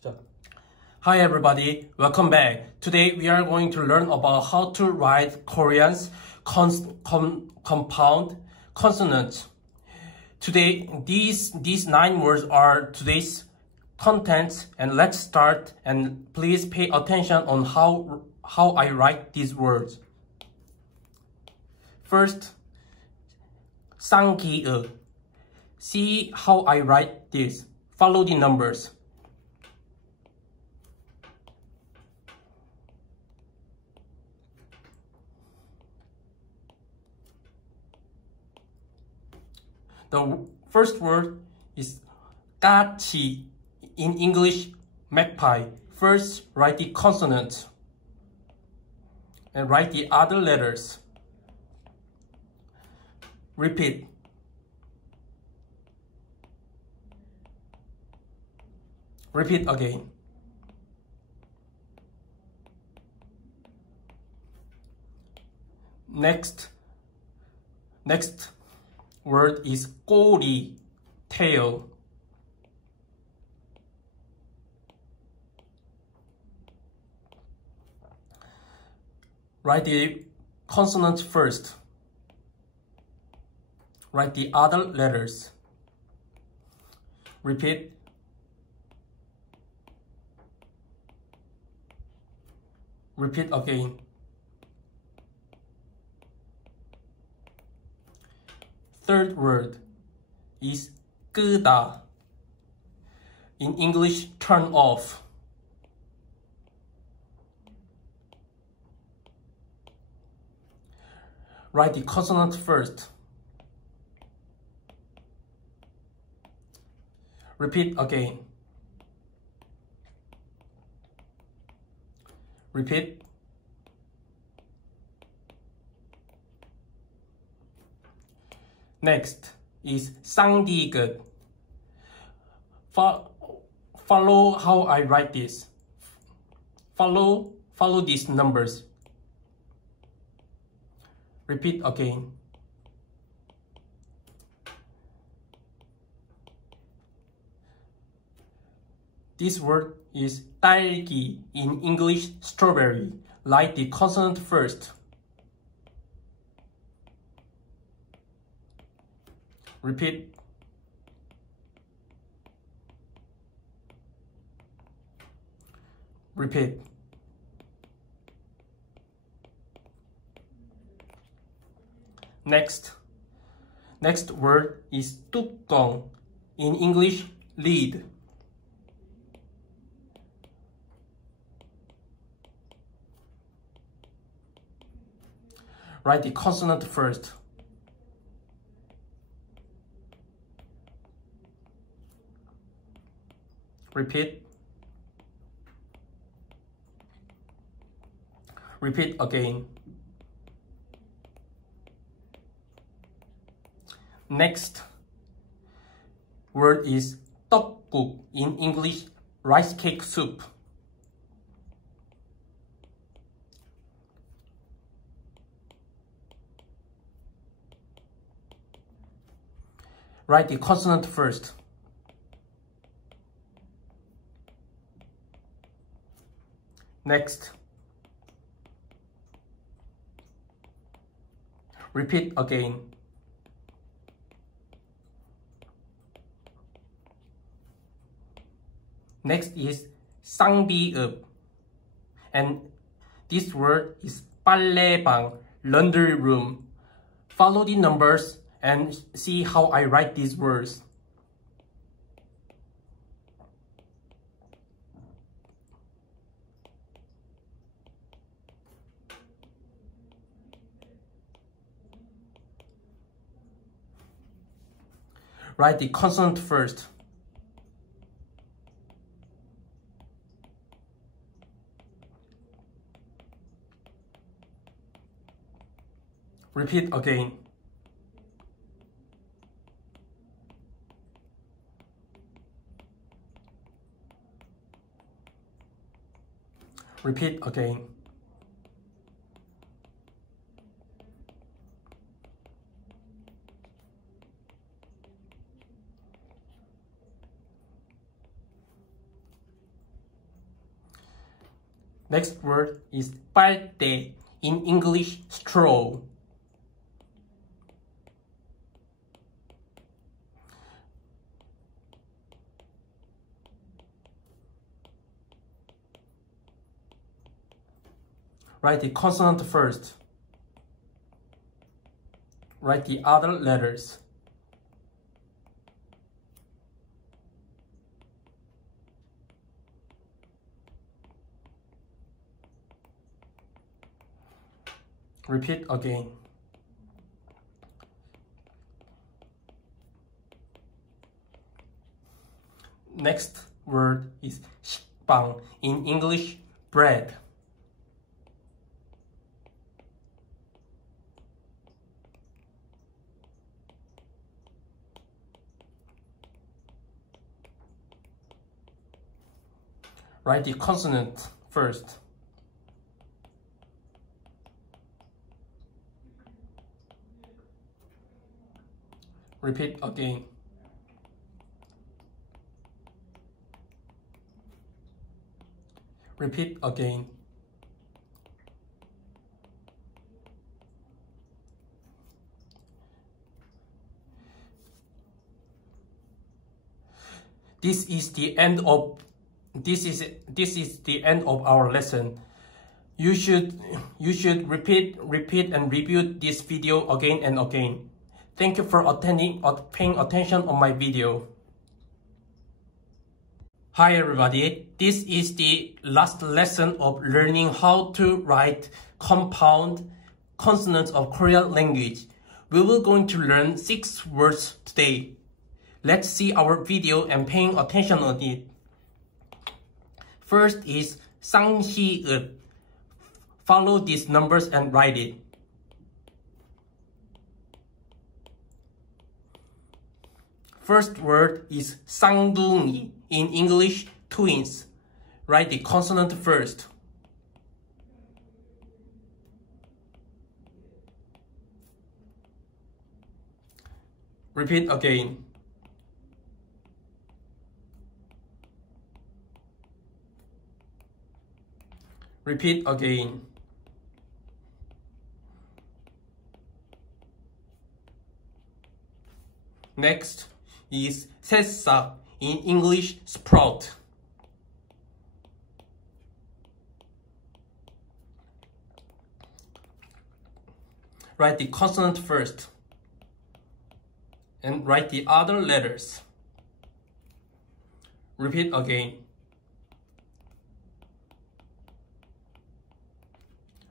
시작. Hi everybody, welcome back. Today we are going to learn about how to write Korean's compound consonants. Today, these 9 words are today's contents, and let's start, and please pay attention on how I write these words. First, 쌍기역. See how I write this. Follow the numbers. The first word is 까치. In English, magpie. First, write the consonant and write the other letters. Repeat. Repeat again. Next word is 꼬리, tail. Write the consonant first. Write the other letters. Repeat. Repeat again. Third word is 끄다. In English, turn off. Write the consonant first. Repeat again. Repeat. Next is 쌍디귿. Follow how I write this. Follow these numbers. Repeat again. This word is 딸기. In English, strawberry. Write the consonant first. Repeat. Repeat. Next word is 뚜껑. In English, lid. Write the consonant first. Repeat. Repeat again. Next word is 떡국. In English, rice cake soup. Write the consonant first. Next. Repeat again. Next is 쌍비읍. And this word is 빨래방, laundry room. Follow the numbers and see how I write these words. Write the consonant first. Repeat again. Repeat again. Next word is 빨대, in English, straw. Write the consonant first. Write the other letters. Repeat again. Next word is 식빵, in English, bread. Write the consonant first. Repeat again. Repeat again. This is the end of our lesson. You should repeat and review this video again and again. Thank you for attending or paying attention on my video. Hi everybody, this is the last lesson of learning how to write compound consonants of Korean language. We will going to learn 6 words today. Let's see our video and paying attention on it. First is 쌍시읍. Follow these numbers and write it. First word is 쌍둥이, in English, twins. Write the consonant first. Repeat again. Repeat again. Next is 새싹, in English, sprout. Write the consonant first and write the other letters. Repeat again.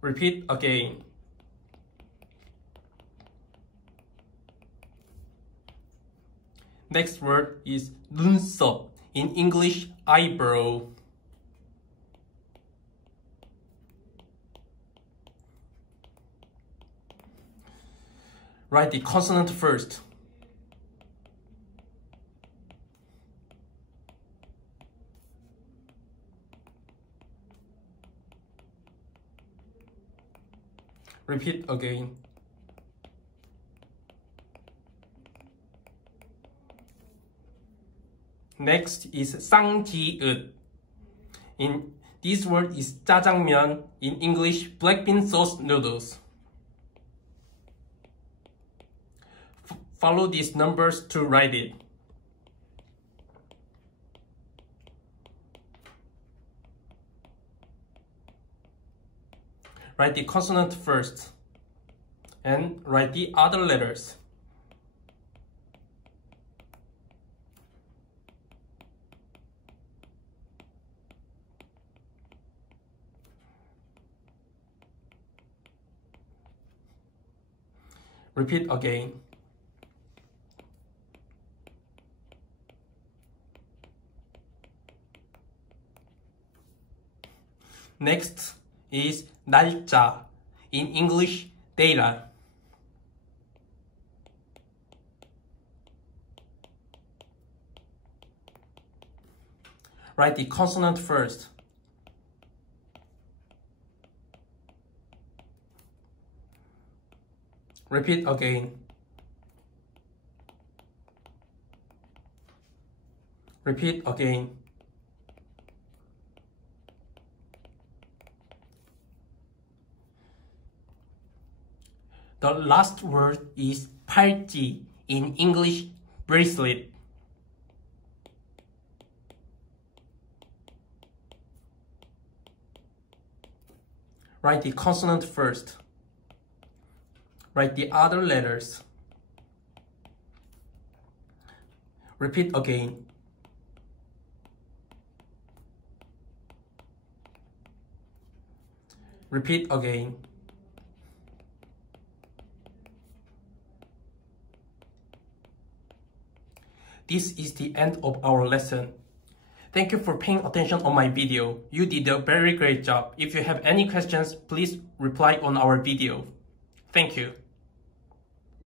Repeat again. Next word is 눈썹, in English, eyebrow. Write the consonant first. Repeat again. Next is 쌍지읒. In this word is 짜장면, in English, black bean sauce noodles. Follow these numbers to write it. Write the consonant first and write the other letters. Repeat again. Next is 날짜, in English, data. Write the consonant first. Repeat again. Repeat again. The last word is 팔찌, in English, bracelet. Write the consonant first. Write the other letters. Repeat again. Repeat again. This is the end of our lesson. Thank you for paying attention on my video. You did a very great job. If you have any questions, please reply on our video. Thank you.